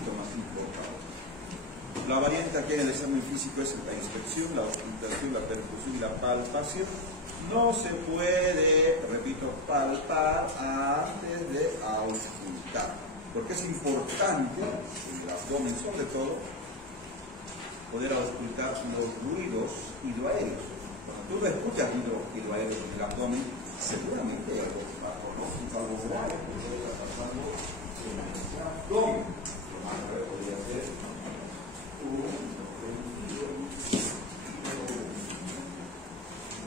síntomas importantes. La variante aquí en el examen físico es la inspección, la auscultación, la percusión y la palpación. No se puede, repito, palpar antes de auscultar, porque es importante, en el abdomen sobre todo, poder auscultar los ruidos hidroaéreos. Cuando tú no escuchas ruidos hidroaéreos en el abdomen, seguramente hay algo grave que puede estar pasando en el abdomen. Lo más grave podría ser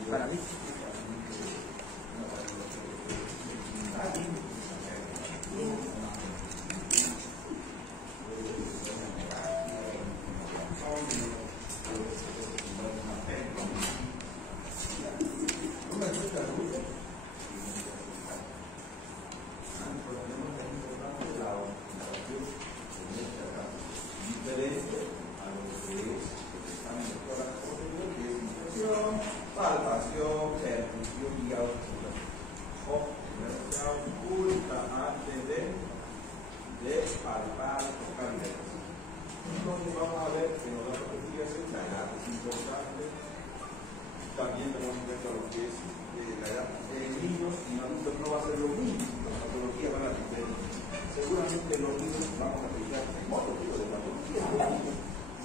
para mí. Palpación, percusión y auscultación. Se ausculta antes de palpar, tocar y ver. Entonces vamos a ver que nos da lo que fíjense, la edad es importante. También tenemos en cuenta lo que es la edad de niños y adultos no va a ser lo mismo. Las patologías van a diferir. Seguramente los niños vamos a aplicar en otro tipo de patologías.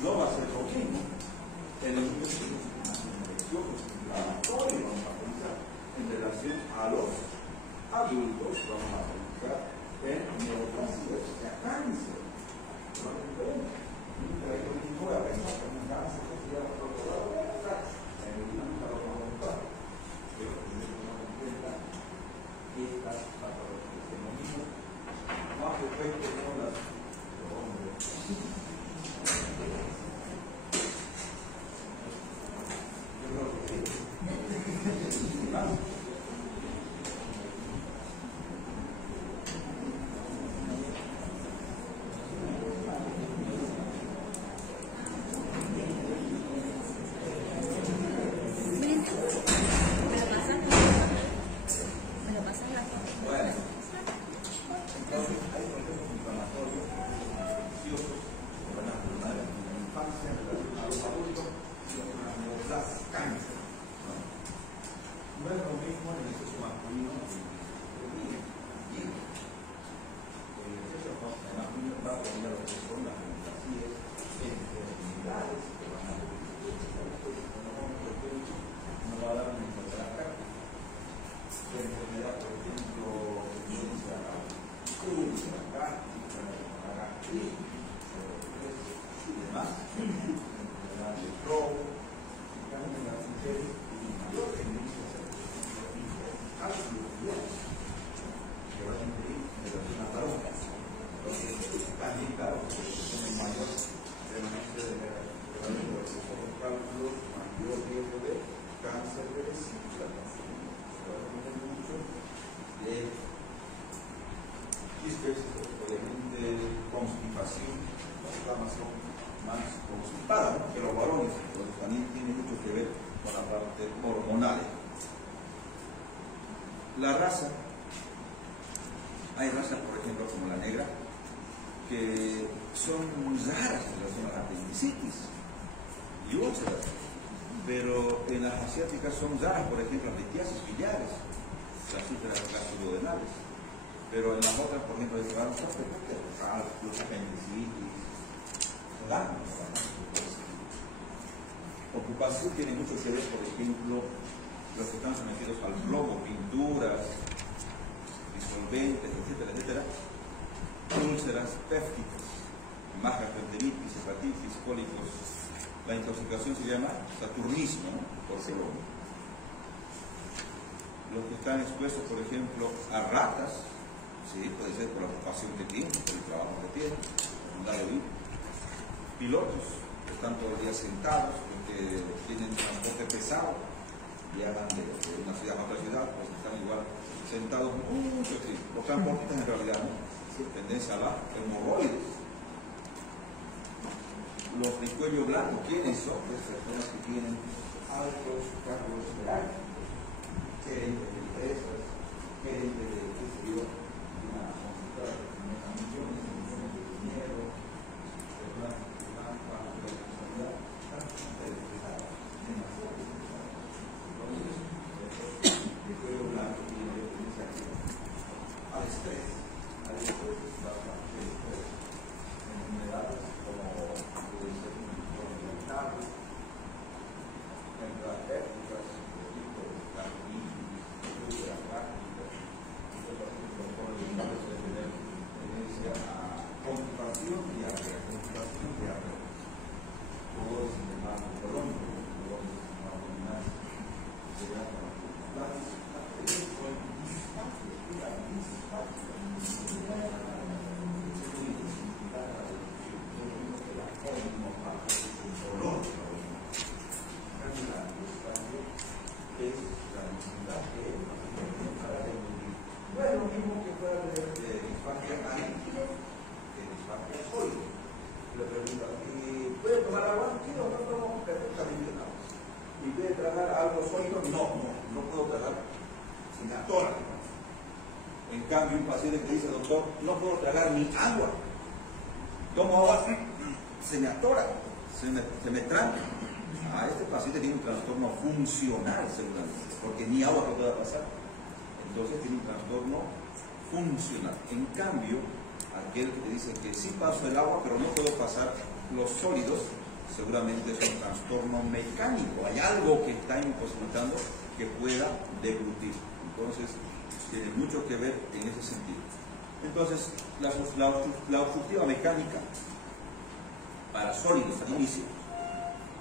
No va a ser lo mismo. En el niño tenemos una infección inflamatoria, vamos a pensar en relación a los adultos, vamos a pensar en neoplasias, a cáncer. No es diferente. Yo mismo voy a pensar en un cáncer que se llama procurado de cáncer. En el niño nunca lo vamos a contar. Pero tenemos en cuenta estas patologías. En los niños más frecuentes son las de hombres. La raza, hay razas, por ejemplo, como la negra, que son muy raras en relación a la apendicitis y úlceras, pero en las asiáticas son raras, por ejemplo, las litiasis biliares, las úlceras gastroduodenales, pero en las otras, por ejemplo, las apendicitis, ocupación tiene mucho que ver, por ejemplo, los que están sometidos al plomo, pinturas, disolventes, etcétera, etcétera, úlceras pépticas, más gastroenteritis, hepatitis, cólicos. La intoxicación se llama saturnismo, ¿no? Por plomo. Los que están expuestos, por ejemplo, a ratas, sí, puede ser por la ocupación que tienen, por el trabajo que tienen, pilotos que están todo el día sentados, que tienen transporte pesado, viajan de una ciudad a otra ciudad, pues están igual sentados mucho tiempo. Los transportistas en realidad, ¿no? Tendencia a la hemorroides. Los de cuello blanco, ¿quiénes son? Pues personas que tienen altos cargos jerárquicos, gerentes de empresas, gerentes de una consulta de millones de dinero, los sólidos, no puedo tragar, se me atora. En cambio, un paciente que dice, doctor, no puedo tragar ni agua, tomo agua, se me atora, se me tranca. Este paciente tiene un trastorno funcional seguramente, porque ni agua que pueda pasar. Entonces tiene un trastorno funcional. En cambio, aquel que te dice que sí paso el agua, pero no puedo pasar los sólidos, seguramente es un trastorno mecánico. Hay algo que está imposibilitando que pueda deglutir. Entonces, tiene mucho que ver en ese sentido. Entonces, la obstructiva mecánica para sólidos al inicio,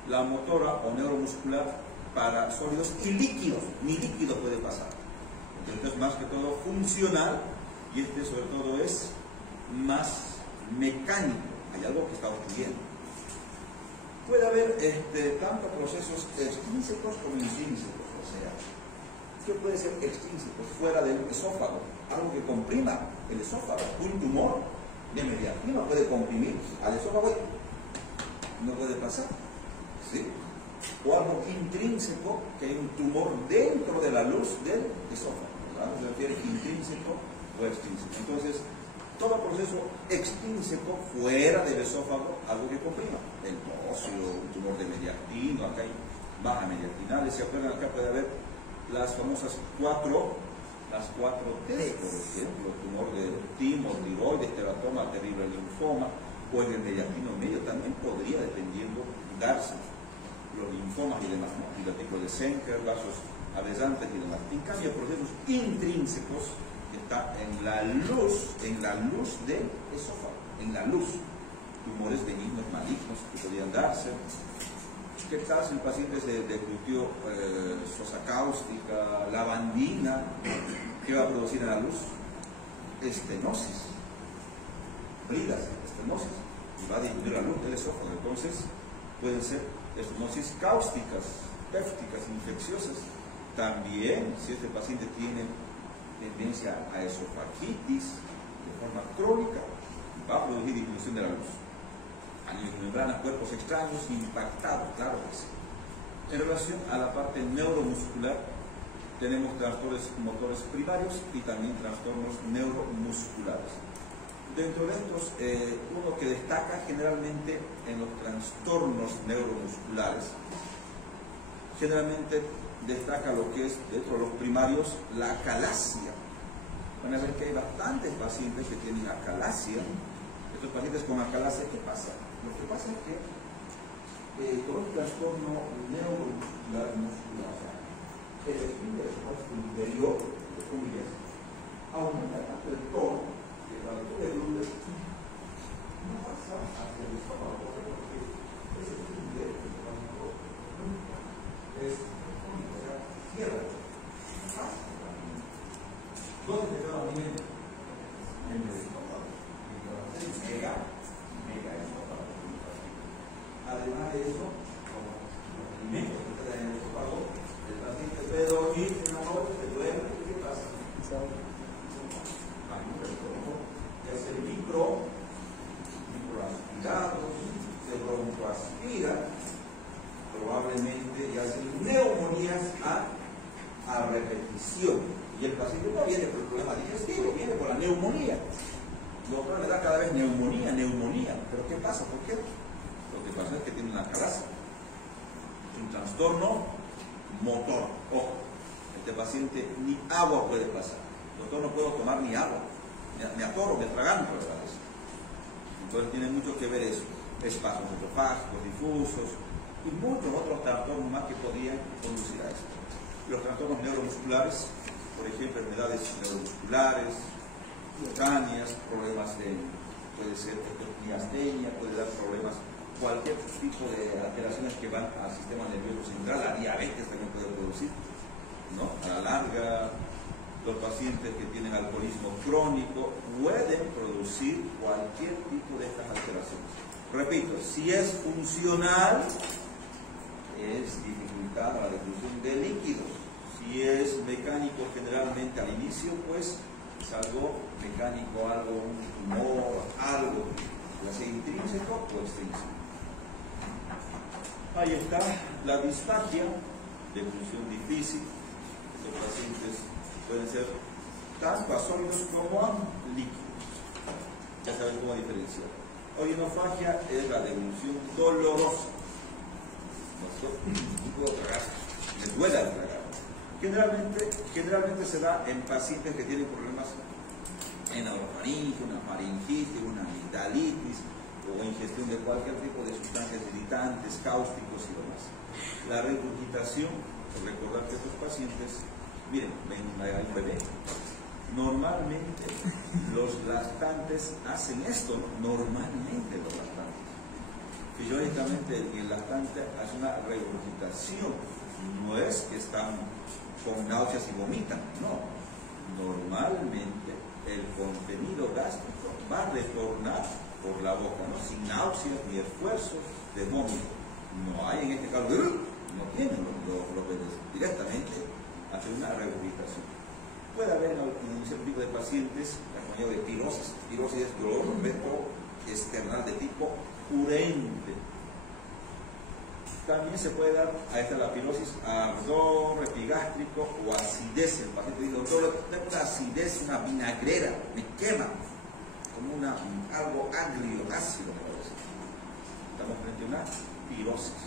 la motora o neuromuscular para sólidos y líquidos, ni líquido puede pasar. Entonces es más que todo funcional y sobre todo es más mecánico, hay algo que está ocurriendo. Puede haber tanto procesos extrínsecos como intrínsecos, o sea, ¿qué puede ser extrínsecos? Fuera del esófago, algo que comprima el esófago, un tumor de mediastino puede comprimir al esófago, no puede pasar. ¿Sí? O algo intrínseco, que hay un tumor dentro de la luz del esófago. ¿Verdad? Se refiere intrínseco o extrínseco. Entonces, todo proceso extrínseco fuera del esófago, algo que comprima. El óseo, un tumor de mediastino, acá hay baja mediastinales. Si acuerdan, acá puede haber las famosas cuatro T, por ejemplo, tumor de timo, tiroides, teratoma, terrible linfoma, o en el mediastino medio también podría, dependiendo, darse los linfomas y demás, ¿no? Y el tipo de Senker, vasos aberrantes y demás. En cambio, procesos intrínsecos que está en la luz del esófago, en la luz. Tumores benignos malignos que podrían darse. ¿Qué tal si el paciente se deglutió sosa cáustica, lavandina? ¿Qué va a producir en la luz? Estenosis, bridas, estenosis, y va a disminuir la luz del esófago. Entonces, pueden ser estenosis cáusticas, pépticas, infecciosas. También, si este paciente tiene tendencia a esofagitis de forma crónica, va a producir disminución de la luz. Anillos de membranas, cuerpos extraños, impactados, claro que sí. En relación a la parte neuromuscular, tenemos trastornos motores primarios y también trastornos neuromusculares. Dentro de estos, uno que destaca generalmente en los trastornos neuromusculares, generalmente destaca lo que es, dentro de los primarios, la acalasia. Van a ver que hay bastantes pacientes que tienen acalasia. Estos pacientes con acalasia, ¿qué pasa? Lo que pasa es que con un trastorno neuromuscular, el esfínter inferior, aumenta tanto el tono que la altura de glúteos no pasa hacia el estómago, porque ese esfínter es único, o sea, cierra, no pasa. ¿Dónde se queda bien? En el estómago. Mega estómago. Además de eso, como los alimentos que quedan en el estómago, el paciente puede dormir en la noche, se duerme, ¿qué pasa? Y hace microaspirados, se broncoaspira, probablemente, y hace neumonías a repetición. Y el paciente no viene por el problema digestivo, viene por la neumonía. Doctor, le da cada vez neumonía. ¿Pero qué pasa? ¿Por qué? Lo que pasa es que tiene una acalasia. Es un trastorno motor. Ojo, este paciente ni agua puede pasar. Doctor, no puedo tomar ni agua. Me atoro, me atraganto, ¿verdad? Entonces tiene mucho que ver eso. Espasmos esofágicos, difusos y muchos otros trastornos más que podrían conducir a esto. Los trastornos neuromusculares, por ejemplo, enfermedades neuromusculares, cutáneas, problemas puede ser miastenia, puede dar problemas, cualquier tipo de alteraciones que van al sistema nervioso central, la diabetes también puede producir, ¿no? A la larga, los pacientes que tienen alcoholismo crónico pueden producir cualquier tipo de estas alteraciones. Repito, si es funcional, es dificultad a la difusión de líquidos. Si es mecánico, generalmente al inicio, pues es algo mecánico, algo, un tumor, algo, ya sea intrínseco o extrínseco. Ahí está la disfagia, deglución difícil. Estos pacientes pueden ser tanto a sólidos como a líquidos. Ya saben cómo diferenciar. Orinofagia es la deglución dolorosa. No puedo tragar, me duele al tragar. Generalmente se da en pacientes que tienen problemas en la orofaringe, una faringitis, una amigdalitis o ingestión de cualquier tipo de sustancias irritantes, cáusticos y demás. La regurgitación, recordar que estos pacientes, miren, ven, hay un bebé. Normalmente los lactantes hacen esto, ¿no? Normalmente los lactantes. Fisiológicamente el lactante hace una regurgitación, no es que están con náuseas y vomitan, no. Normalmente el contenido gástrico va a retornar por la boca, ¿no? Sin náuseas ni esfuerzos de vómito. No hay en este caso, no tienen los bebés, directamente hacen una regurgitación. Puede haber en ese tipo de pacientes acompañado de pirosis. Pirosis es dolor retroesternal de tipo urente. También se puede dar a esta la pirosis ardor epigástrico o acidez. El paciente dice, doctor, tengo una acidez, una vinagrera, me quema, como algo agrio, ácido. Estamos frente a una pirosis,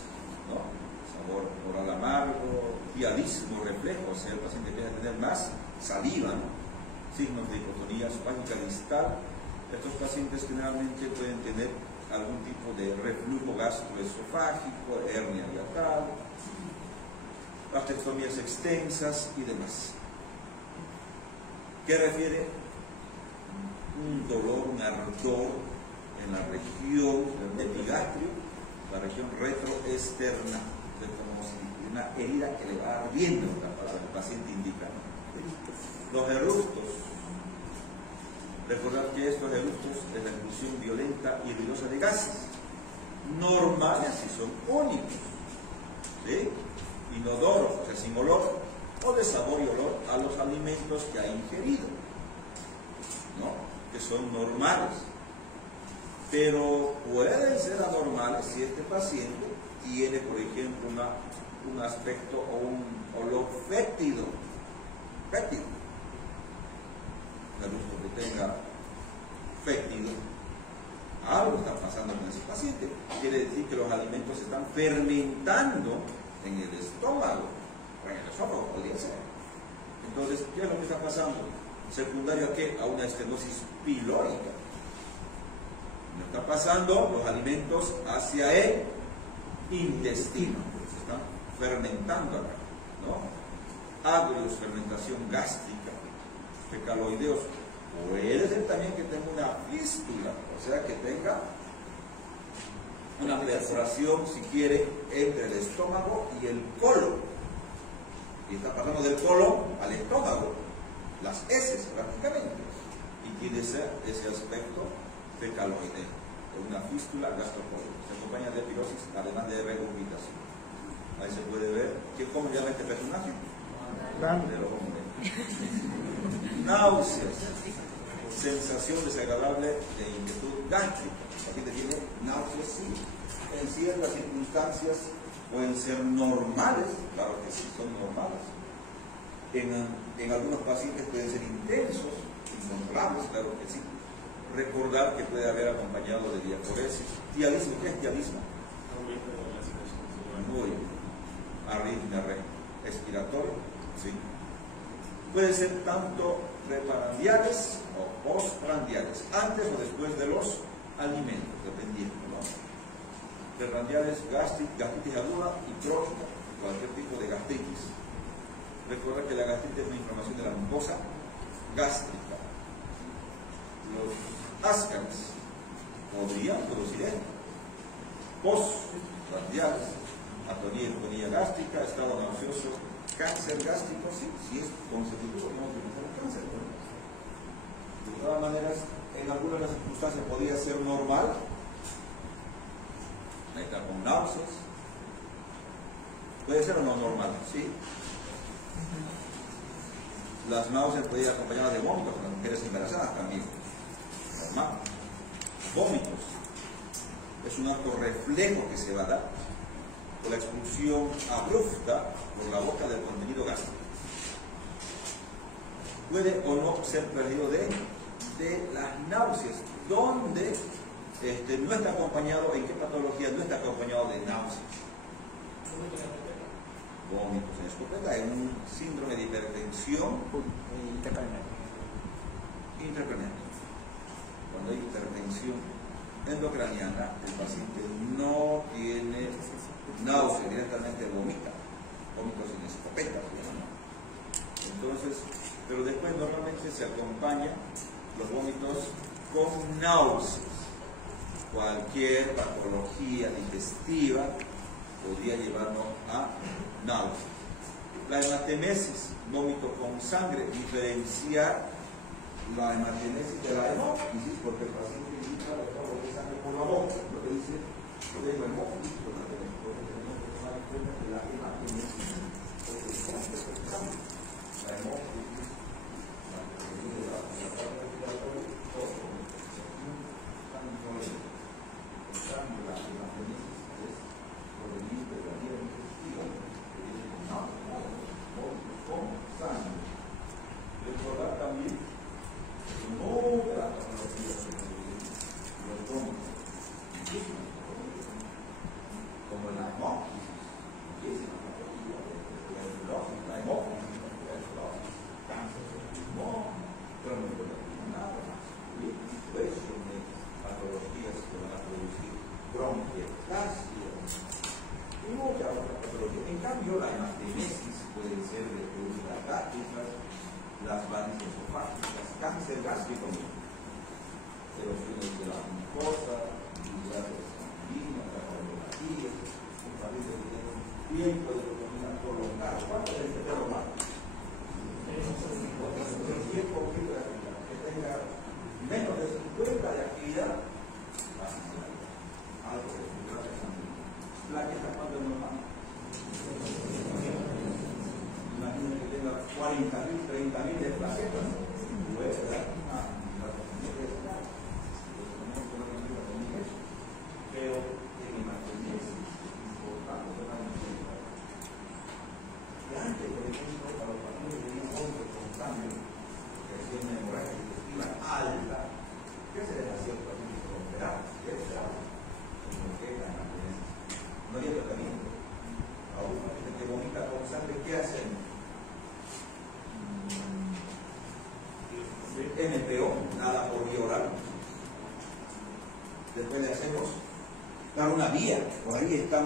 ¿no? Sabor oral amargo, dialismo, reflejo, o sea, el paciente empieza a tener más saliva, ¿no? Signos de hipotonía esofágica distal. Estos pacientes generalmente pueden tener algún tipo de reflujo gastroesofágico, hernia hiatal, gastrectomías extensas y demás. ¿Qué refiere? Un dolor, un ardor en la región epigastrio, la región retroexterna, una herida que le va ardiendo, la palabra el paciente indica, ¿no? Los eructos, recordar que estos eructos es la expulsión violenta y ruidosa de gases, normales si son únicos, ¿sí? Inodoros, o sea, sin olor, o de sabor y olor a los alimentos que ha ingerido, ¿no? Que son normales. Pero pueden ser anormales si este paciente tiene, por ejemplo, un aspecto o un olor fétido. El gusto que tenga fétido, algo está pasando con ese paciente. Quiere decir que los alimentos se están fermentando en el estómago, o en el esófago podría ser. Entonces, ¿qué es lo que está pasando? Secundario a qué? A una estenosis pilórica. No está pasando los alimentos hacia el intestino, se están fermentando acá, ¿no? Agrios, fermentación gástrica, fecaloideos. Puede ser también que tenga una fístula, o sea que tenga una perforación, si quiere, entre el estómago y el colon. Y está pasando del colon al estómago, las heces prácticamente. Y tiene ese aspecto fecaloideo, una fístula gastropólica. Se acompaña de pirosis, además de regurgitación. Ahí se puede ver. ¿Cómo se llama este personaje? Del hombre. Náuseas, sensación desagradable de inquietud gástrica. La gente tiene náuseas, sí. En ciertas circunstancias pueden ser normales, claro que sí, son normales. En algunos pacientes pueden ser intensos, incontrolables, claro que sí. Recordar que puede haber acompañado de diaforesis. Dialismo, ¿qué es dialismo? Muy bien. Arritmia respiratoria, ¿sí? Puede ser tanto preprandiales o postprandiales, antes o después de los alimentos, dependiendo, ¿no? Preprandiales, gastritis aguda y crónica, cualquier tipo de gastritis. Recuerda que la gastritis es una inflamación de la mucosa gástrica. Los ascaris podrían producir postprandiales, atonía y hipotonía gástrica, estado nauseoso, cáncer gástrico, sí, si es consecutivo, no tiene que ser cáncer, ¿no? De todas maneras, en algunas de las circunstancias podría ser normal, estar con náuseas, puede ser o no normal, ¿sí? Las náuseas pueden ir acompañadas de vómitos, las mujeres embarazadas también, normal. Vómitos, es un acto reflejo que se va a dar. por la expulsión abrupta por la boca del contenido gástrico. Puede o no ser prevenido de las náuseas, donde no está acompañado, ¿en qué patología no está acompañado de náuseas? Vómitos en escopeta, en un síndrome de hipertensión intracraneal. Cuando hay hipertensión endocraniana, el paciente no tiene náuseas, directamente vomita, vómitos en escopeta, ¿no? Entonces, pero después normalmente se acompaña los vómitos con náuseas. Cualquier patología digestiva podría llevarnos a náuseas. La hematemesis, vómito con sangre, diferenciar la hematemesis de la hemófisis, porque el paciente indica la de sangre por la boca, lo que dice, yo tengo hemófisis, porque tenemos que tomar en cuenta que la hematemesis, porque es sangre, la hemófisis, la hematemesis de la parte respiratoria, todo, la hematemesis es proveniente de la vía digestiva, que viene con sangre, con sangre. Recordar también no la patología los vómitos, como la hemófisis, muchísimas patologías de tuberculosis, la hemófisis, la tuberculosis, cáncer de pulmón, tromboembolia pulmonar, tuberculosis, patologías que van a producir bronquiectasia y muchas otras patologías. En cambio, la hematemesis puede ser de producir las gástricas, las varices esofágicas, cáncer gástrico, erosiones de la mucosa, unidades sanguíneas, tracolopatías, un paciente que tiene un tiempo de determinado prolongado. ¿Cuánto es este prolongado? El tiempo que tenga menos de 50 de actividad, algo de filtración sanguínea. Plaquetas, ¿cuánto es normal? Imaginen que tenga 40.000, 30.000 de plaquetas, puede dar pero en hematemesis es importante tomar en cuenta que antes, por ejemplo, para los pacientes que tenían vómitos con sangre, que hacían una hemorragia digestiva alta, ¿qué se les hacía a los pacientes con operados? ¿Qué se hace? Como que la hematemesis. No había tratamiento. A un paciente que vomita con sangre, ¿qué hacen? MPO, nada por vía oral. Después le hacemos dar una vía, por ahí está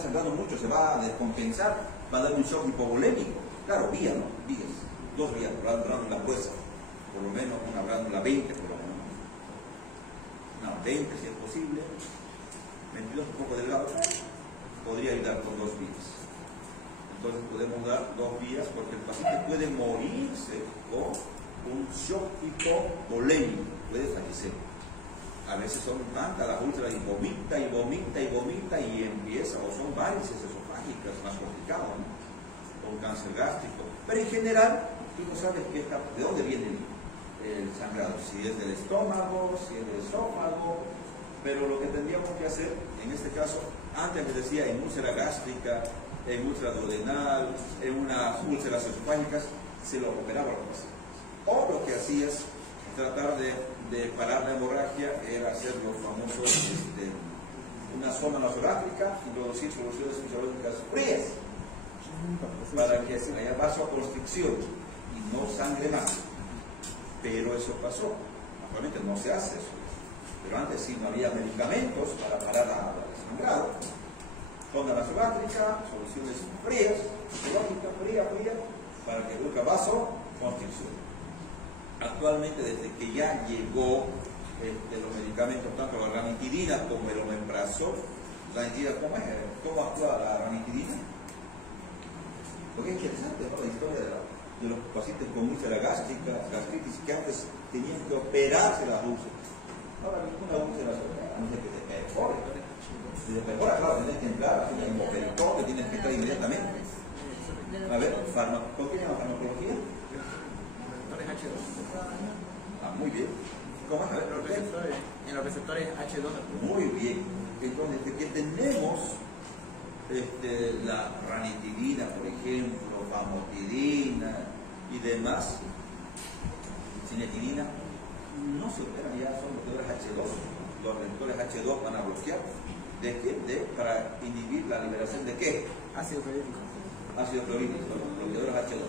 sangrando mucho, se va a descompensar, va a dar un shock hipovolémico. Claro, vía, ¿no? Vías, dos vías, glándulas gruesas, por lo menos una glándulas 20, por lo menos. Una 20 si es posible, 22 un poco delgado, podría ayudar con dos vías. Entonces podemos dar dos vías porque el paciente puede morirse con un shock hipovolémico, puede fallecer. A veces son tantas las úlceras y vomita y vomita y vomita y empieza, o son varices esofágicas más complicadas, ¿no? O un cáncer gástrico. Pero en general, tú no sabes de dónde viene el sangrado, si es del estómago, si es del esófago, pero lo que tendríamos que hacer, en este caso, antes me decía en úlcera gástrica, en úlcera duodenal, en unas úlceras esofágicas, se lo operaba a los pacientes. O lo que hacías, tratar de parar la hemorragia, era hacer los famosos, una zona nasogástrica, introducir soluciones fisiológicas frías, para que haya vasoconstricción y no sangre más. Pero eso pasó. Actualmente no se hace eso. Pero antes sí no había medicamentos para parar el sangrado. Zona nasogástrica, soluciones frías, fisiológicas, fría, para que busque vasoconstricción. Actualmente, desde que ya llegó los medicamentos, tanto la ranitidina como el omeprazol, ¿cómo actúa la ranitidina? Lo que es interesante, ¿no? La historia de los pacientes con úlcera gástrica, gastritis, que antes tenían que operarse las úlceras. Ahora ninguna úlcera, no sé, que te perfora. Si te perfora, claro, tienes que entrar, tienes un operatorio, que tienes que entrar inmediatamente. A ver, ¿por qué llama farmacología? H2. Ah, muy bien. ¿Cómo? A ver, en los receptores H2. Muy bien. Entonces, desde que tenemos la ranitidina, por ejemplo, famotidina y demás, cinetidina, no se operan, ya son bloqueadores H2. Los receptores H2 van a bloquear. ¿De qué? Para inhibir la liberación de ¿qué? Ácido clorhídrico. Ácido clorhídrico, los bloqueadores H2.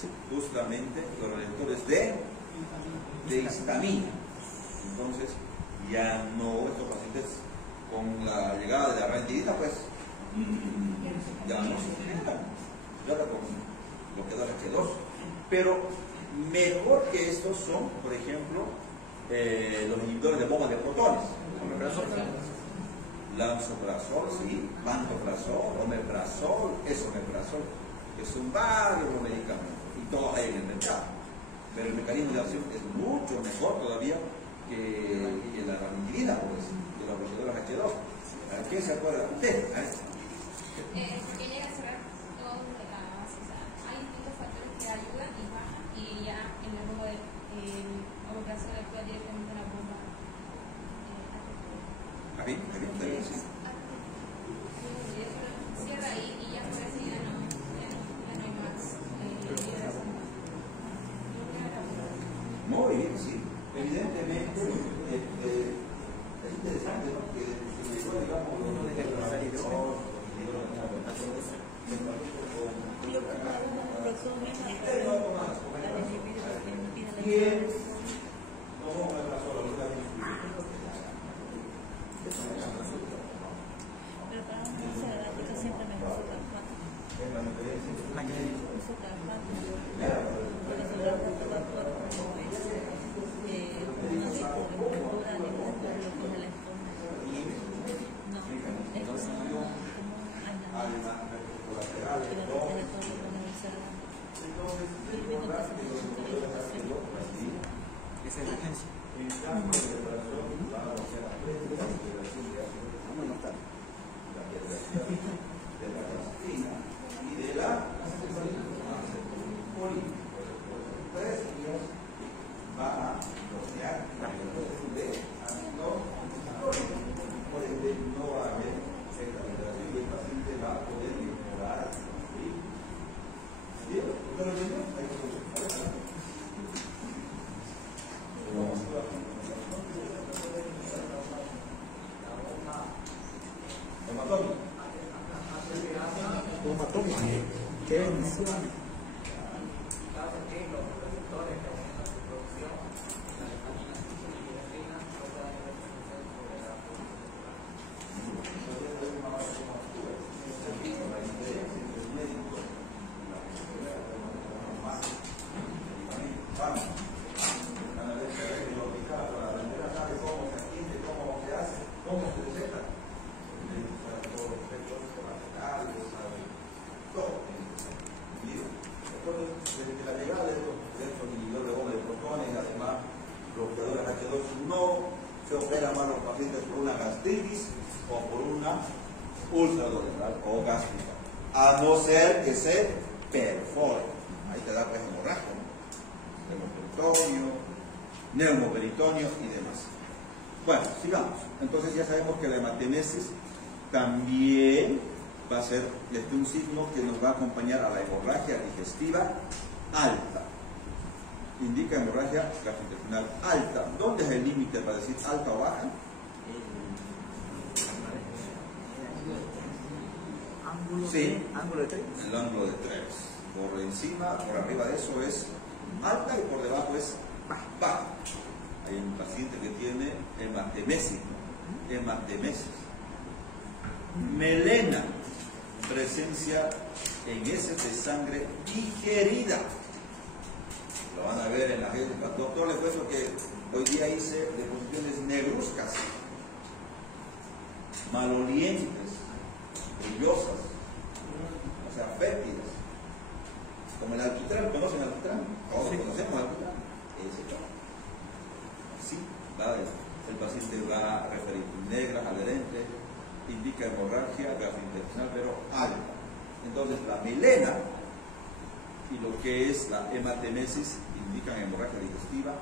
Sí. Justamente los receptores de histamina. Entonces, ya no, estos pacientes con la llegada de la ranitidina, pues, ya no se operan. Ya con bloqueadores H2. Pero mejor que estos son, por ejemplo, los inhibidores de bombas de protones. Lansoprazol, sí, pantoprazol, omeprazol, esomeprazol, que son varios los medicamentos y todos hay en el mercado. Pero el mecanismo de acción es mucho mejor todavía que la ranitidina, pues, que los bloqueadores H2. ¿A qué se acuerda usted? Porque llega a cerrar todo de la base. O sea, hay distintos factores que ayudan y bajan, y ya en el juego de omeprazol actúa directamente en la bomba. ¿Está bien? Sí. Cierra ahí y ya por eso ya no hay más liberación. Muy bien, sí. Evidentemente, es interesante, ¿no? Que digamos, Esa es la agencia. Vamos a notar. De la plastina y de la tres días va a bloquear la liberación de ácido clorhídrico. Por ende, no va a haber esta liberación y el paciente va a poder mejorar. ¿Sí? ¿Usted lo entendió? Ahí está. Qué bendición. Desde la llegada de estos inhibidores de bomba de protones, además bloqueadores H2, no se operan más los pacientes por una gastritis o por una úlcera duodenal o gástrica, a no ser que se perfore. Ahí te da pues hemorragia, neumoperitonio, neumoperitonio y demás. Bueno, sigamos. Entonces ya sabemos que la hematemesis también va a ser un signo que nos va a acompañar a la hemorragia digestiva alta. Indica hemorragia gastrointestinal alta. ¿Dónde es el límite para decir alta o baja? Sí, Ángulo de 3. el ángulo de 3. Por encima, por arriba de eso es alta y por debajo es baja. Hay un paciente que tiene hematemesis. Hematemesis. Melena, presencia en heces de sangre digerida. Lo van a ver en la gente. Doctor, le cuento que hoy día hice deposiciones negruzcas, malolientes, brillosas, o sea, fétidas, como el alquitrán. ¿Conocen el alquitrán? Todos conocemos el alquitrán. Sí, el paciente va a referir negra, adherente, indica hemorragia gastrointestinal, pero alta. Entonces, la melena y lo que es la hematemesis indican hemorragia digestiva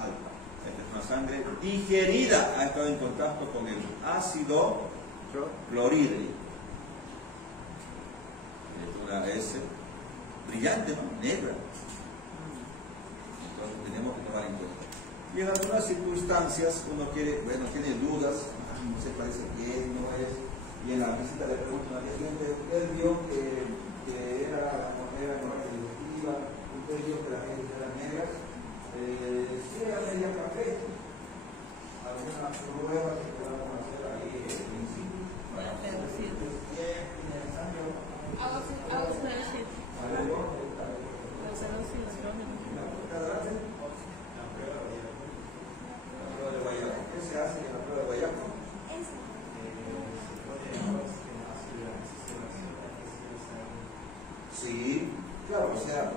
alta. Esta es una sangre digerida, ha estado en contacto con el ácido clorhídrico. es brillante, ¿no? Negra. Entonces tenemos que tomar en cuenta. Y en algunas circunstancias uno quiere, bueno, tiene dudas, no se parece que es, no es. Y en la visita le preguntan al día siguiente, usted vio que era digestiva, usted vio que la gente era negra, sí era media café. Algunas pruebas que podamos hacer ahí en principio. ¿Qué se hace en la prueba de Guayaco? Sí, claro, o sea,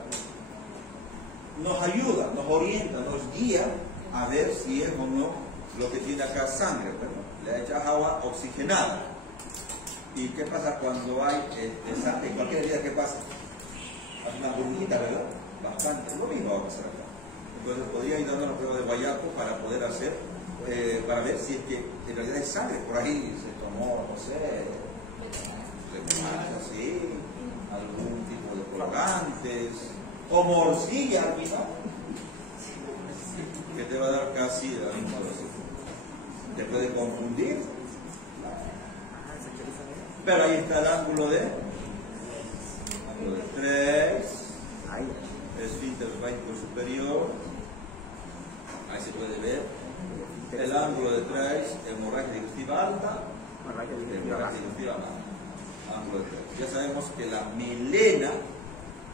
nos ayuda, nos orienta, nos guía a ver si es o no lo que tiene acá sangre. Bueno, le echas agua oxigenada. ¿Y qué pasa cuando hay sangre? En cualquier día, ¿qué pasa? Hay una burbujita, ¿verdad? Bastante. Lo mismo va a pasar acá. Entonces podría ir dando la prueba de Guayaco para poder hacer, para ver si es que en realidad hay sangre. Por ahí se tomó, no sé, así, algún tipo de colorantes, o morcilla al final, que te va a dar casi la misma dosis. Te puede confundir. Pero ahí está el ángulo de 3, esfínter vagico superior, ahí se puede ver el ángulo de 3, hemorragia digestiva alta, hemorragia digestiva baja, ángulo de 3. Ya sabemos que la melena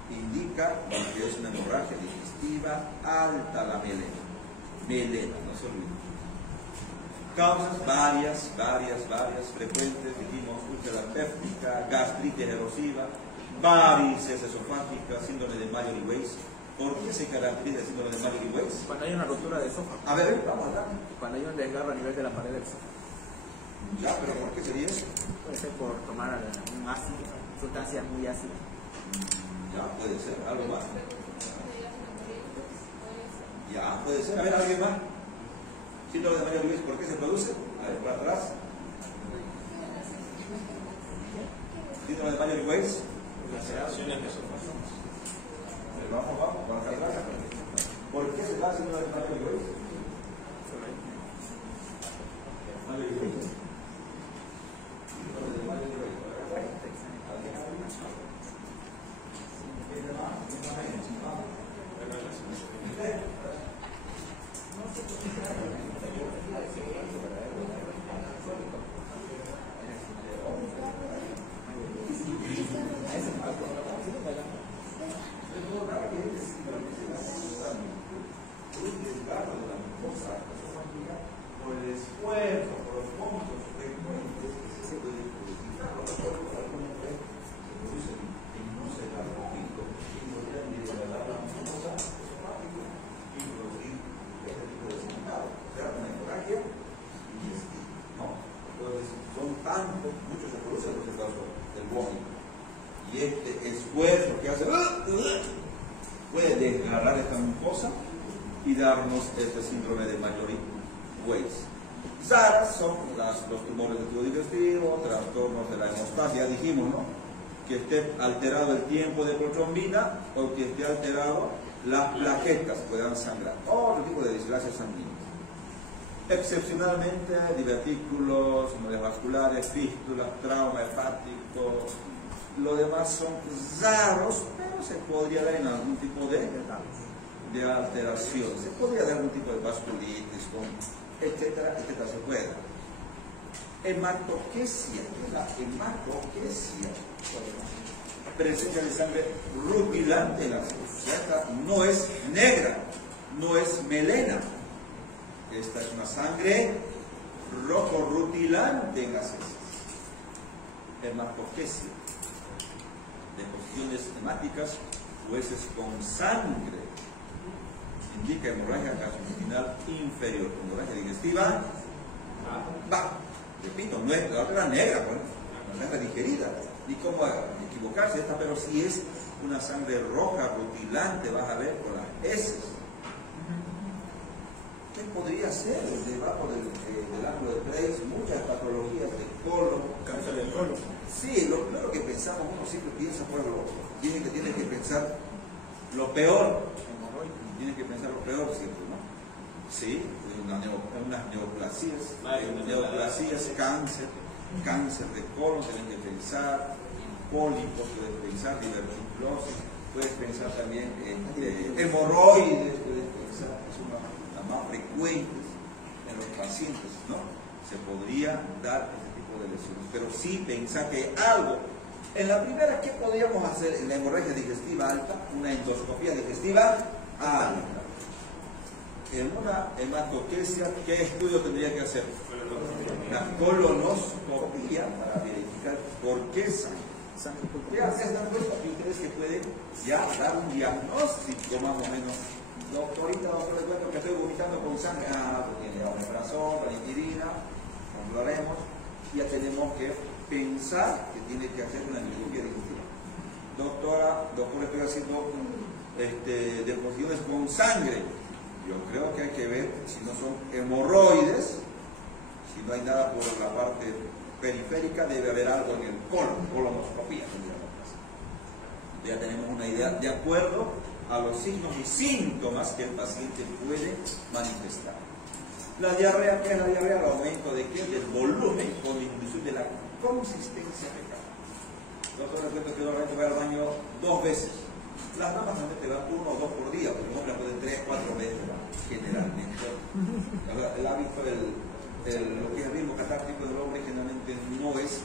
indica cuando es una hemorragia digestiva alta, la melena, no se olvide. Causas varias, frecuentes, dijimos, úlcera péptica, gastritis erosiva, varices esofágicas, síndrome de Mallory-Weiss. ¿Por qué se caracteriza el síndrome de Mallory-Weiss? Cuando hay una ruptura de esófago. A ver, vamos a hablar. Cuando hay un desgarro a nivel de la pared del esófago. Ya, pero ¿por qué sería eso? Puede ser por tomar un ácido, sustancias muy ácidas. Ya, puede ser, algo más. Ya, puede ser. A ver, ¿alguien más? Síndrome de Mallory-Weiss, ¿por qué se produce? A ver, para atrás. Síndrome de Mallory-Weiss. Laceraciones de esófago. Vamos, para atrás. ¿Por qué se da síndrome de Mallory-Weiss? Mallory-Weiss. Síndrome de Mallory-Weiss. Por el esfuerzo, por los montos frecuentes que se puede producir, alguna vez se produce en no se da poquito y podrían degradar la mucosa esofágica y producir este tipo de sangrado, o sea, una hemorragia digestiva, ¿no? Entonces, son tantos, muchos se producen los resultados del vómito. Y este esfuerzo que hace puede desgarrar esta mucosa y darnos este síndrome de Mallory-Weiss. SARS son los tumores del tubo digestivo, trastornos de la hemostasia, dijimos, ¿no? Que esté alterado el tiempo de protrombina o que esté alterado las plaquetas, puedan sangrar. Otro tipo de displasia sanguínea. Excepcionalmente, divertículos, hemorragias vasculares, fístulas, trauma hepático. Lo demás son raros, pero se podría dar en algún tipo de alteración. Se podría dar algún tipo de vasculitis, etcétera, etcétera, se puede. Hematoquesia, la hematoquesia, presencia de sangre rutilante en las heces. Esta no es negra, no es melena. Esta es una sangre rojo rutilante en las heces. Hematoquesia, deposiciones hemáticas o heces con sangre. Indica hemorragia gastrointestinal inferior, hemorragia digestiva baja. Repito, no es la otra negra, una sangre digerida. ¿Y cómo equivocarse esta? Pero si es una sangre roja, rutilante, vas a ver por las heces. ¿Qué podría ser debajo del ángulo de Graves? Muchas patologías del colon, Cáncer del colon. Sí, lo primero que pensamos, uno siempre piensa, bueno, tiene que pensar lo peor. Tiene que pensar lo peor siempre, ¿no? Sí, unas neoplasias, cáncer de colon, tienen que pensar, pólipos, puedes pensar, diverticulosis, puedes pensar también hemorroides, puedes pensar, que son las más frecuentes en los pacientes, ¿no? Se podría dar este tipo de lesiones, pero sí pensar que algo. En la primera, ¿qué podríamos hacer en la hemorragia digestiva alta? Una endoscopia digestiva alta. En una hematoquesia, ¿qué estudio tendría que hacer? La colonoscopia para verificar por qué sangre. ¿Qué hace esta endoscopia? ¿Crees que puede ya dar un diagnóstico más o menos? Doctorita, doctor, le cuento que estoy vomitando con sangre. Tiene omeprazol, ranitidina, controlaremos. Ya tenemos que pensar que tiene que hacer una endoscopia digestiva. Doctor, estoy haciendo deposiciones con sangre. Yo creo que hay que ver si no son hemorroides, si no hay nada por la parte periférica, debe haber algo en el colon, colonoscopia. Ya tenemos una idea de acuerdo a los signos y síntomas que el paciente puede manifestar. La diarrea, ¿qué es la diarrea? El aumento de ¿qué? Del volumen con disminución de la consistencia fecal. Nosotros les cuento que normalmente voy al baño 2 veces. Las damas normalmente van 1 o 2 por día, pero los hombres pueden 3 o 4 veces generalmente. El hábito, lo que es el ritmo catártico del hombre generalmente no es,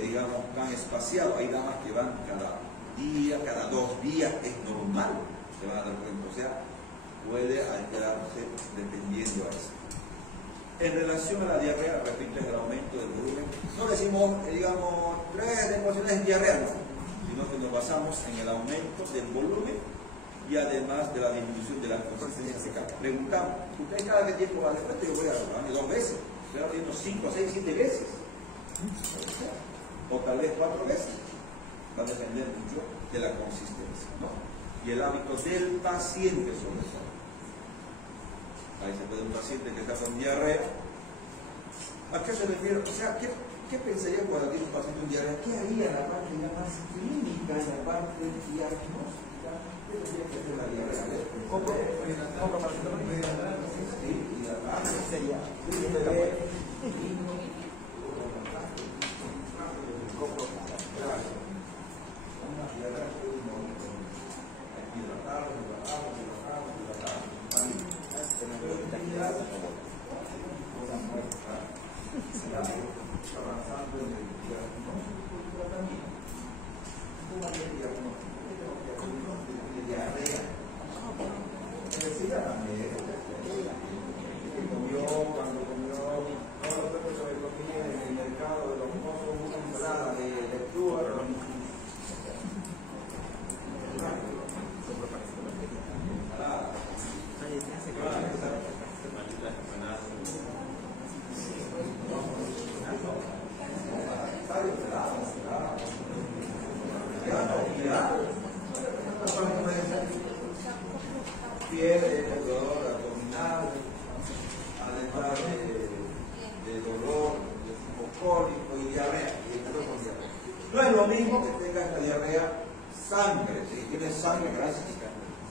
digamos, tan espaciado. Hay damas que van cada día, cada 2 días, es normal, se van a dar cuenta. O sea, puede alterarse dependiendo a eso. En relación a la diarrea, repito, es el aumento del volumen. No decimos, digamos, 3 deposiciones en diarrea, no, sino que nos basamos en el aumento del volumen y además de la disminución de la consistencia fecal. Preguntamos, ¿usted cada qué tiempo va? Después yo voy a baño 2 veces, estoy abriendo 5, 6, 7 veces, o tal vez 4 veces. Va a depender mucho de la consistencia, ¿no? Y el hábito del paciente sobre todo. Ahí se puede un paciente que está con diarrea. ¿A qué se refiere? O sea, ¿qué pensaría cuando tiene un paciente con diarrea? ¿Qué haría en la parte ya más clínica, en la parte diagnóstica? ¿Qué tendría que hacer la diarrea? ¿Cómo? Sí, hidratar. Sería.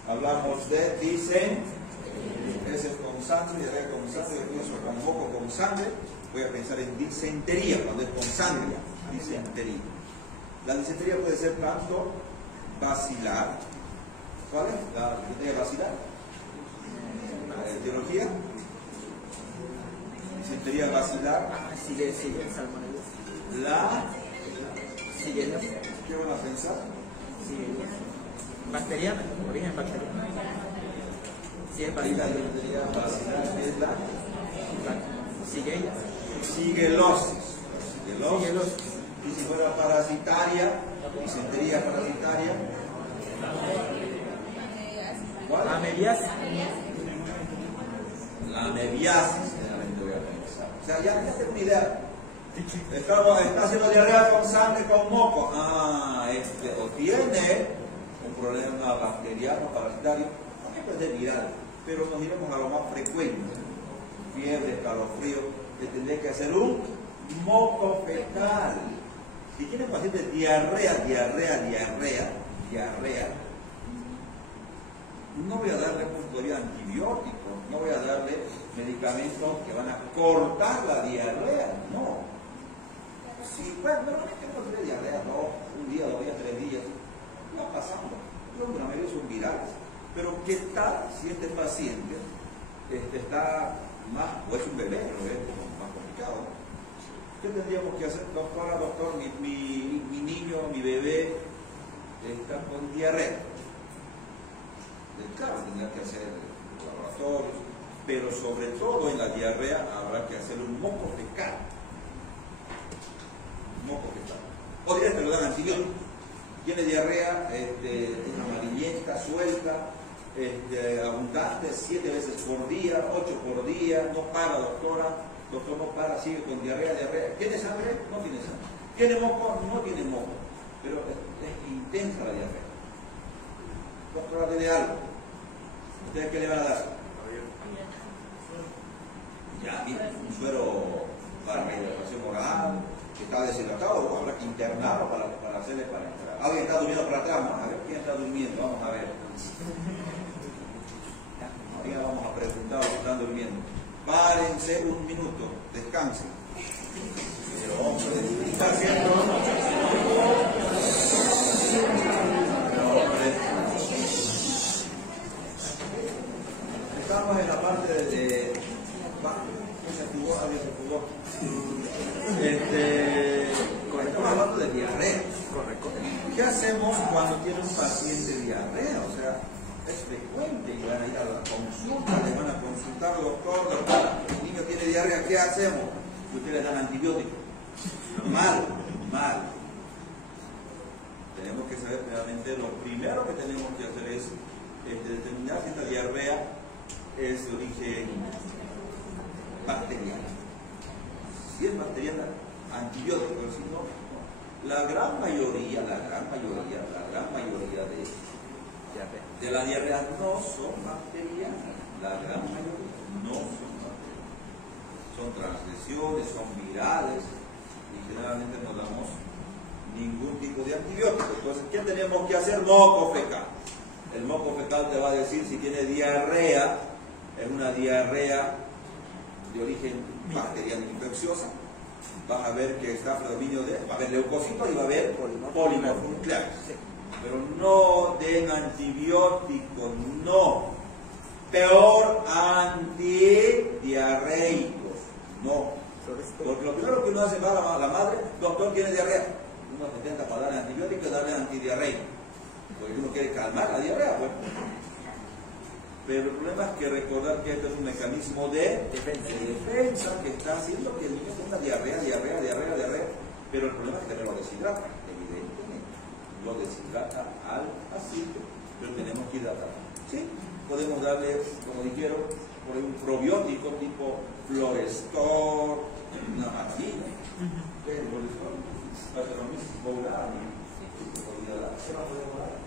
Hablamos de heces con sangre, diarrea con sangre, yo pienso con moco con sangre, voy a pensar en disentería, cuando es con sangre, disentería. La disentería puede ser tanto vacilar. ¿Cuál es? La disentería vacilar. La etiología. Disentería vacilar. La. ¿Qué van a pensar? Bacteriana, origen bacteriano. Si es vacilar, es la Shigella. Shigellosis. Y si fuera parasitaria, disentería parasitaria. ¿Cuál? Amebiasis. La amebiasis, generalmente voy a pensar. O sea, ya tengo una idea. Está haciendo diarrea con sangre, con moco. O tiene un problema bacteriano, parasitario, también puede ser viral, pero nos iremos a lo más frecuente: fiebre, escalofrío, que tendría que hacer un moco fecal. Si tiene paciente diarrea, no voy a darle todavía antibióticos, no voy a darle medicamentos que van a cortar la diarrea, no. Si, bueno, normalmente uno tiene diarrea, un día, 2 días, 3 días, va pasando. La mayoría son virales. Pero ¿qué tal si este paciente está más, o es un bebé, lo es más complicado? ¿Qué tendríamos que hacer? Doctor, mi niño, mi bebé está con diarrea. Claro, tendrá que hacer laboratorios, pero sobre todo en la diarrea habrá que hacer un moco fecal. O directamente le dan antibióticos. Tiene diarrea, es amarillenta, suelta, abundante, 7 veces por día, 8 por día, no para, doctor no para, sigue con diarrea. ¿Tiene sangre? No tiene sangre. ¿Tiene moco? No tiene moco, pero es intensa la diarrea. Doctora, tiene algo. ¿Ustedes qué le van a dar? Ya, un suero para rehidratación oral, que está deshidratado, habrá que internarlo para hacerle para entrar. Alguien está durmiendo para atrás, vamos a ver quién está durmiendo, vamos a ver. Ahora vamos a preguntar si están durmiendo. Párense un minuto, descansen. Pero hombre, ¿qué está haciendo? Estamos en la parte de se jugó, estamos hablando de diarrea. Correcto. ¿Qué hacemos cuando tiene un paciente diarrea? O sea, es frecuente y van a ir a la consulta, le van a consultar, doctor, el niño tiene diarrea, ¿qué hacemos? Ustedes le dan antibióticos. Mal. Tenemos que saber realmente, lo primero que tenemos que hacer es determinar si esta diarrea es de origen bacteriana. Si es bacteriana, antibióticos, si no. La gran mayoría de la diarrea no son bacterianas. La gran mayoría no son bacterianas. Son transgresiones, son virales y generalmente no damos ningún tipo de antibiótico. Entonces, ¿qué tenemos que hacer? Moco fecal. El moco fecal te va a decir si tiene diarrea, es una diarrea de origen bacteriano infecciosa. Vas a ver que está predominio va a haber leucocitos y va a haber polimorfos nucleares. Pero no den antibióticos, no. Peor, antidiarreicos, no. Porque lo primero que uno hace va a la madre, doctor tiene diarrea. Uno se intenta para darle antibiótico y darle antidiarreico. Porque uno quiere calmar la diarrea, pues. Pero el problema es que recordar que esto es un mecanismo de defensa que está haciendo que el niño tenga diarrea. Pero el problema es que lo deshidrata, evidentemente. Lo deshidrata al ácido, pero tenemos que hidratar. ¿Sí? Podemos darle, como dijeron, por ahí un probiótico tipo Florestor, una maravilla. Pero Florestor, para lo mismo, volar. ¿Qué más podemos dar?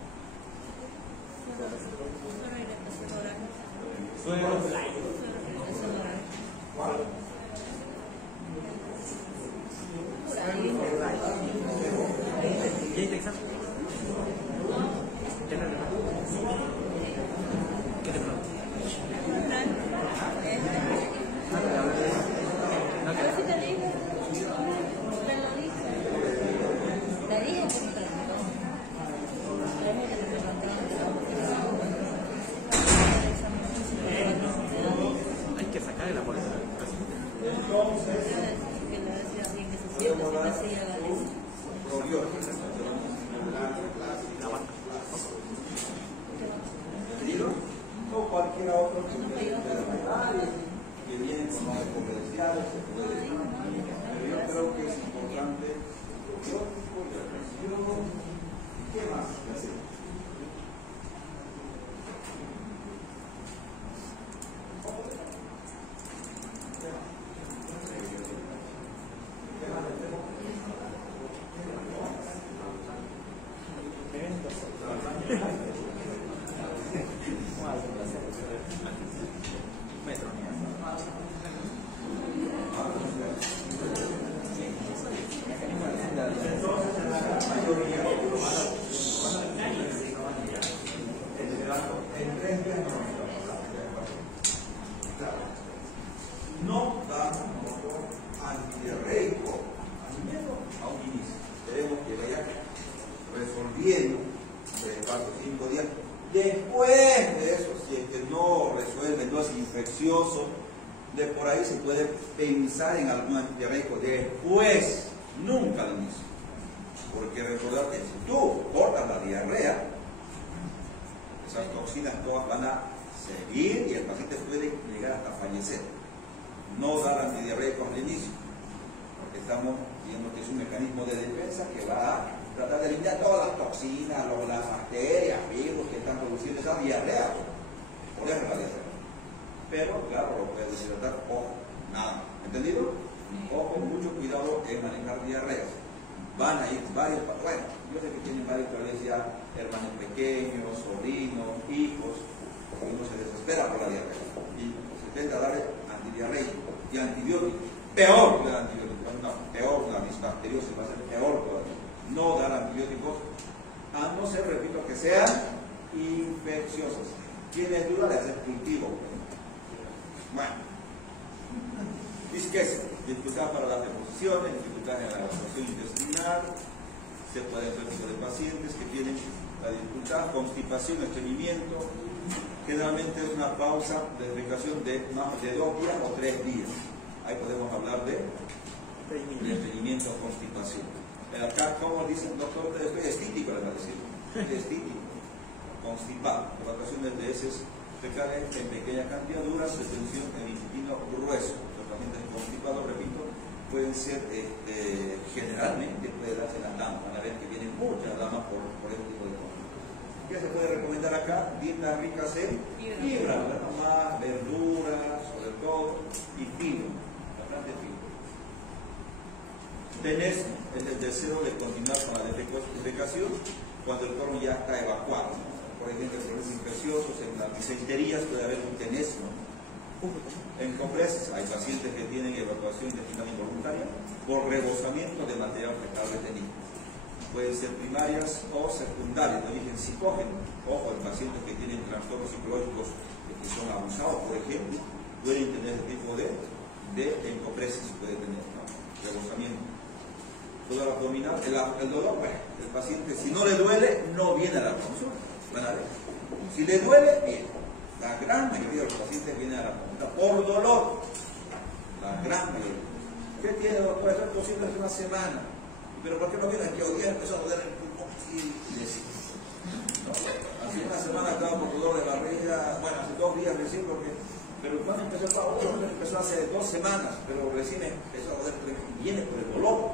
mantiene 3, 4, 5 días. Después de eso, si es que no resuelve, no es infeccioso, de por ahí se puede pensar en algún antidiarreico después, nunca al inicio. Porque recordad que si tú cortas la diarrea, esas toxinas todas van a seguir y el paciente puede llegar hasta fallecer. No dar antidiarreicos al inicio, porque estamos viendo que es un mecanismo de defensa que va a tratar de eliminar todas las toxinas, las bacterias, virus que están produciendo esa diarrea. Por eso la diarrea. Pero, claro, lo puedes deshidratar, ojo, nada. ¿Entendido? Ojo, mucho cuidado en manejar diarreas. Van a ir varios, bueno, yo sé que tienen varios, tal vez ya hermanos pequeños, sobrinos, hijos, porque uno se desespera por la diarrea. Y se intenta darle antidiarreico y antibiótico. Peor que el antibiótico, no, peor la disbacteriosis, va a ser peor todavía. No dar antibióticos, a no ser, repito, que sean infecciosos. ¿Tienes duda de hacer cultivo? Bueno, disquesis, dificultad para las deposiciones, dificultad en la evacuación intestinal. Se pueden ver tipo de pacientes que tienen la dificultad, constipación, estreñimiento. Generalmente es una pausa de defecación de más de 2 días o 3 días. Ahí podemos hablar de estreñimiento o constipación. Acá, como dice el doctor, estoy estítico, le va a decir. Estítico, constipado, evacuaciones de heces fecales en pequeña cantidad, duras, retención en intestino grueso. Los pacientes constipados, repito, pueden ser, generalmente puede darse las damas, van a ver que vienen muchas damas por este tipo de cosas. ¿Qué se puede recomendar acá? Dietas ricas en fibra, más verduras, sobre todo, y fibra, bastante fibra. Tenés el deseo de continuar con la defecación cuando el colon ya está evacuado. Por ejemplo, en problemas infecciosos, en las disenterías puede haber un tenesmo. En compresas hay pacientes que tienen evacuación intestinal involuntaria por rebosamiento de material fecal retenido. Pueden ser primarias o secundarias de origen psicógeno. Ojo, en pacientes que tienen trastornos psicológicos que son abusados, por ejemplo, pueden tener este tipo de encompresas, puede tener, ¿no? Rebosamiento. Dolor abdominal, el dolor, bueno, el paciente, si no le duele, no viene a la consulta. Van a ver. Si le duele, viene. La gran mayoría de los pacientes vienen a la consulta por dolor. La gran mayoría. ¿Qué tiene, doctor? Esto es posible hace una semana. Pero ¿por qué no viene? Es que hoy día empezó a doler el pulmón y decimos. ¿No? Hace una semana estaba por dolor de barriga, bueno, hace 2 días recién, pero cuando empezó empezó hace 2 semanas, pero recién empezó a doler, viene por el dolor.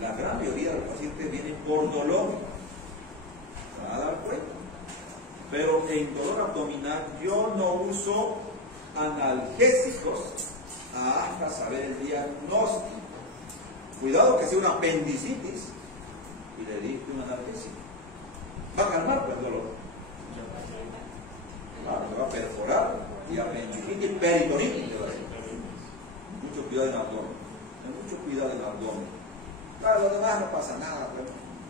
La gran mayoría de los pacientes vienen por dolor. Se van a dar cuenta. Pero en dolor abdominal yo no uso analgésicos hasta saber el diagnóstico. Cuidado que sea una apendicitis y le diste un analgésico. Va a calmar pues, el dolor. Claro, se va a perforar y apendicitis peritonitis. Mucho cuidado en el abdomen. Mucho cuidado en el abdomen. Claro, lo demás no pasa nada,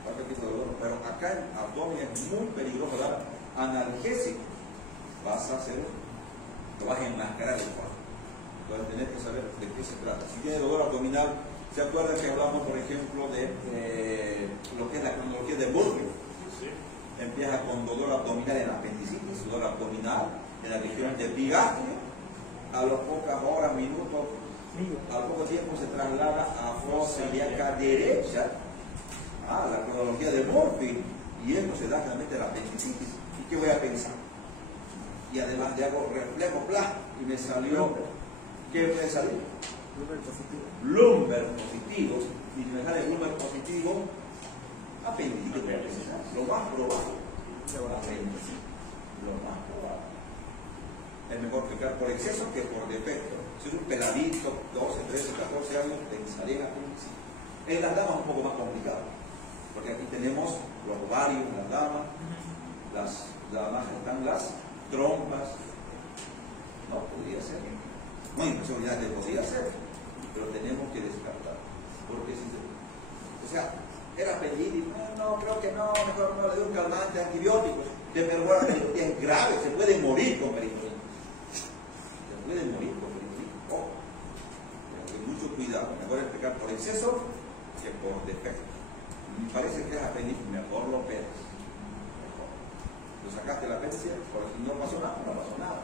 cualquier tipo de dolor, pero acá en el abdomen es muy peligroso dar analgésico. Vas a hacer, lo vas a enmascarar el cuadro. Entonces tenés que saber de qué se trata. Si tiene dolor abdominal, ¿se acuerdan que hablamos, por ejemplo, de lo que es la cronología de Murphy? Sí. Empieza con dolor abdominal en apendicitis, dolor abdominal en la región del epigastrio, a las pocas horas, minutos, al poco tiempo se traslada a fosa ilíaca derecha, la cronología de Murphy, y esto se da realmente la apendicitis. ¿Y qué voy a pensar? Y además le hago reflejo y me salió, ¿qué me salió? Lumbar positivo. Y si me sale lumbar positivo, apendicitis, lo más probable. Lo más probable. Es mejor pecar por exceso que por defecto. Si es un peladito, 12, 13, 14 años, pensaría en apendicitis. En las damas es un poco más complicado, porque aquí tenemos los ovarios, las damas, están las trompas. No podría ser. No hay posibilidad de podría ser, pero tenemos que descartar. Porque si, o sea, era apendicitis, no, creo que no, mejor no le doy un calmante, antibióticos. De perforar es grave, se puede morir con peritonitis. Se puede morir con peritonitis. Oh, mucho cuidado, mejor es pecar por exceso que por defecto. parece que es apéndice, mejor lo operas. Lo sacaste la apéndice, porque no pasó nada, no pasó nada.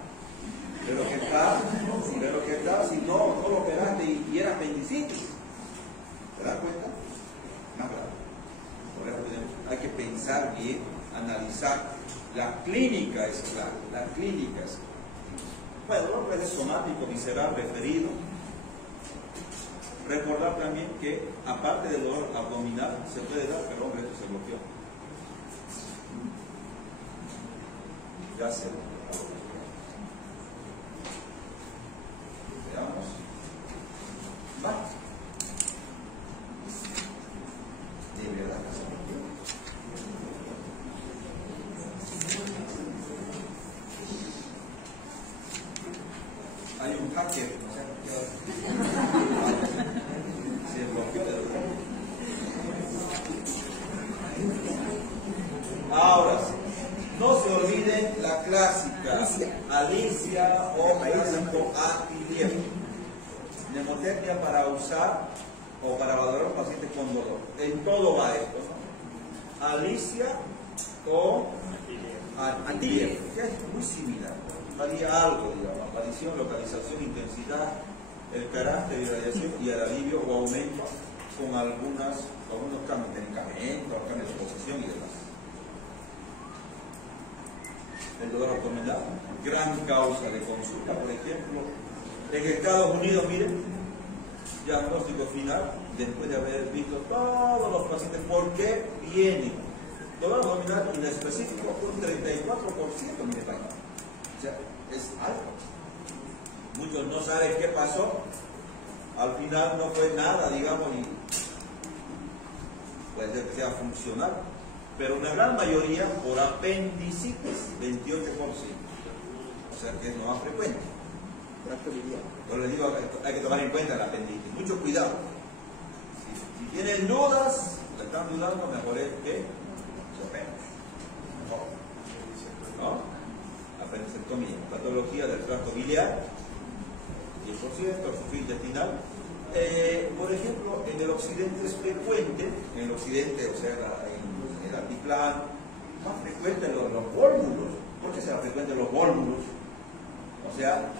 Pero que tal si no lo operaste y era apendicitis. ¿Te das cuenta? Más grave. Por eso hay que pensar bien, analizar. La clínica es clara, la clínica es clara. Bueno, dolor puede ser somático, visceral, referido. Recordar también que, aparte del dolor abdominal, se puede dar, pero hombre, esto se bloqueó. Ya se veamos. Va. De verdad que se bloqueó. Hay un hacker, no sé qué se bloqueó de verdad. Ahora sí, no se olviden la clásica Alicia o clásico anti-liebre. Mnemotecnia para usar o para valorar a un paciente con dolor. En todo va esto, ¿no? Alicia o anti-liebre, que es muy similar. Varía algo, digamos, aparición, localización, intensidad, el carácter, irradiación y el alivio o aumento con algunos cambios de medicamento, cambios de exposición y demás. El dolor abdominal, gran causa de consulta, por ejemplo, en Estados Unidos, miren, diagnóstico final, después de haber visto todos los pacientes, ¿por qué vienen? Dolor abdominal en específico, un 34% en España. O sea, es alto. Muchos no saben qué pasó. Al final no fue nada, digamos, y puede ser que sea funcional. Pero una gran mayoría por apendicitis, 28%. O sea que es lo más frecuente. Yo les digo, hay que tomar en cuenta el apendicitis. Mucho cuidado. Si tienen dudas, le están dudando, mejor es que se operen. ¿No? Apendicectomía, patología del tracto biliar, 10%, reflujo intestinal. Por ejemplo, en el occidente es frecuente, en el occidente, o sea, en el altiplano, más frecuente los vólvulos. ¿Por qué será frecuente los vólvulos? O sea,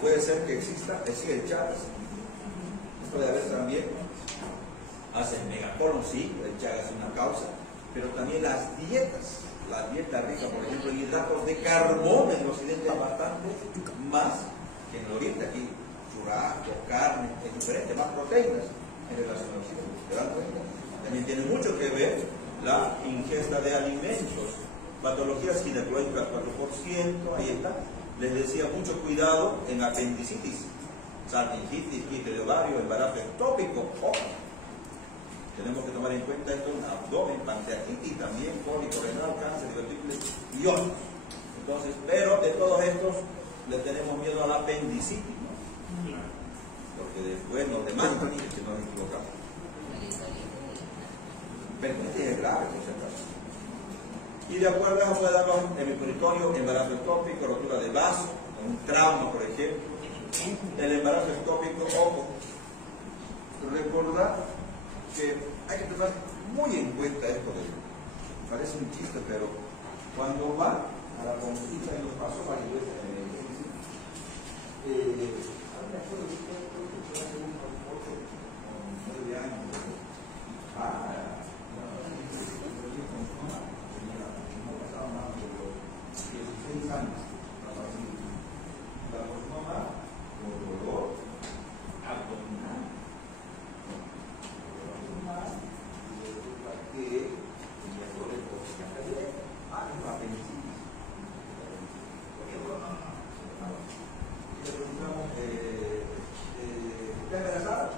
puede ser que exista, es decir, el Chagas. Puede haber también, hacen megacolon, sí, el Chagas es una causa, pero también las dietas. La dieta rica, por ejemplo, en hidratos de carbono en el occidente es bastante más que en el oriente. Aquí, churrasco, carne, es diferente, más proteínas en relación al occidente. ¿Te dan cuenta? También tiene mucho que ver la ingesta de alimentos. Patologías ginecológicas, 4%, ahí está. Les decía, mucho cuidado en apendicitis, salpingitis, quiste de ovario, embarazo ectópico. Tenemos que tomar en cuenta esto en abdomen, pancreatitis, también cólico renal, cáncer, divertículos y otros. Entonces, pero de todos estos le tenemos miedo al apendicitis, ¿no? Porque después nos demandan y que nos equivocamos. Pero este es grave, por si acaso. Y de acuerdo a eso puede darnos hemiperitorio, embarazo ectópico, rotura de vaso, un trauma, por ejemplo. El embarazo ectópico, ojo, recordar que hay que tomar muy en cuenta esto parece un chiste, pero cuando va a la consulta y nos pasó varias veces hace unos 8 o 9 años no pasaba más de los 16 años la persona con dolor abdominal que tenía dolor por la apendicitis. Y le preguntamos, ¿está embarazada?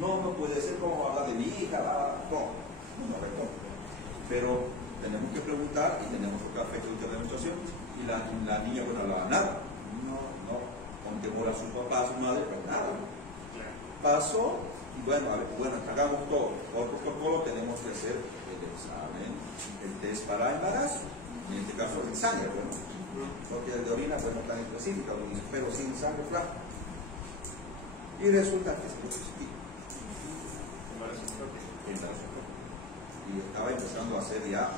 No puede ser como hablar de mi hija, no responde. Pero tenemos que preguntar y tenemos otra fecha de demostración y la niña, bueno, nada, no, con temor a su papá, a su madre, pues nada. Pasó y bueno, hagamos todo. Por protocolo tenemos que hacer el examen, el test para embarazo, en este caso el sangre, bueno, no que de orina, pues no tan específica, pero sin sangre flaca. Y resulta que se positivo. Y estaba empezando a hacer ya,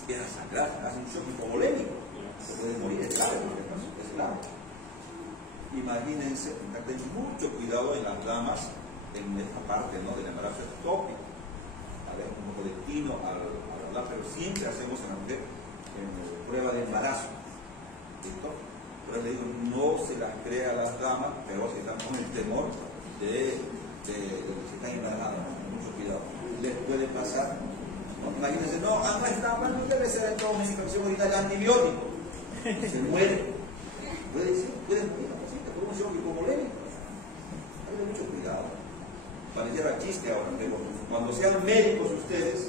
empieza a sangrar, hace un shock hipovolémico, se puede morir, es grave, es grave. Imagínense, ten mucho cuidado en las damas en esta parte, ¿no?, del embarazo ectópico. A ver, un poco de tino al hablar, pero siempre hacemos en la mujer prueba de embarazo. ¿Listo? Pero le digo, no se las crea a las damas, pero si están con el temor de que se están embarazadas. Mucho cuidado. Les puede pasar. ¿No? Imagínense, no está hablando, debe ser toda una infección urinaria antibiótico. Se muere. Puede morir. Hay mucho cuidado. Pareciera chiste ahora, pero cuando sean médicos ustedes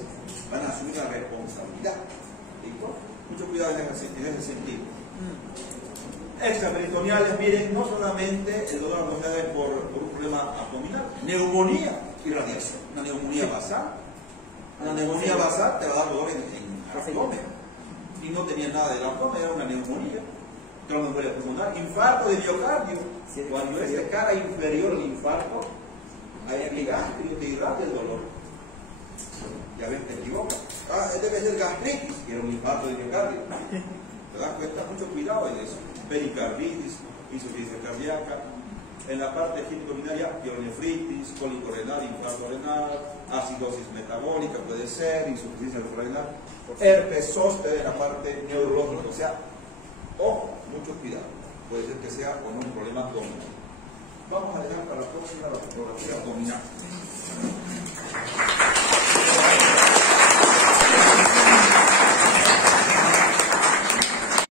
van a asumir la responsabilidad. ¿Listo? Mucho cuidado en ese sentido. Extraperitoneales, miren, no solamente el dolor abdominal es por un problema abdominal, neumonía y radiación. Una neumonía basal. Una neumonía basal te va a dar dolor en el abdomen. Y no tenía nada del abdomen, era una neumonía. Tromboembolia pulmonar, infarto de miocardio. Cuando es de cara inferior el infarto, hay aquí gástrico, te irrata el dolor. Ya ven, te equivocas. Debe ser gastritis, que era un infarto de miocardio. ¿Te das cuenta? Mucho cuidado en eso. Pericarditis, insuficiencia cardíaca. En la parte urinaria, pielonefritis, cólico renal, infarto renal, acidosis metabólica puede ser, insuficiencia renal, herpes zóster en la parte neurológica, o sea, mucho cuidado, puede ser que sea con un problema abdominal. Vamos a dejar para la próxima la fotografía abdominal.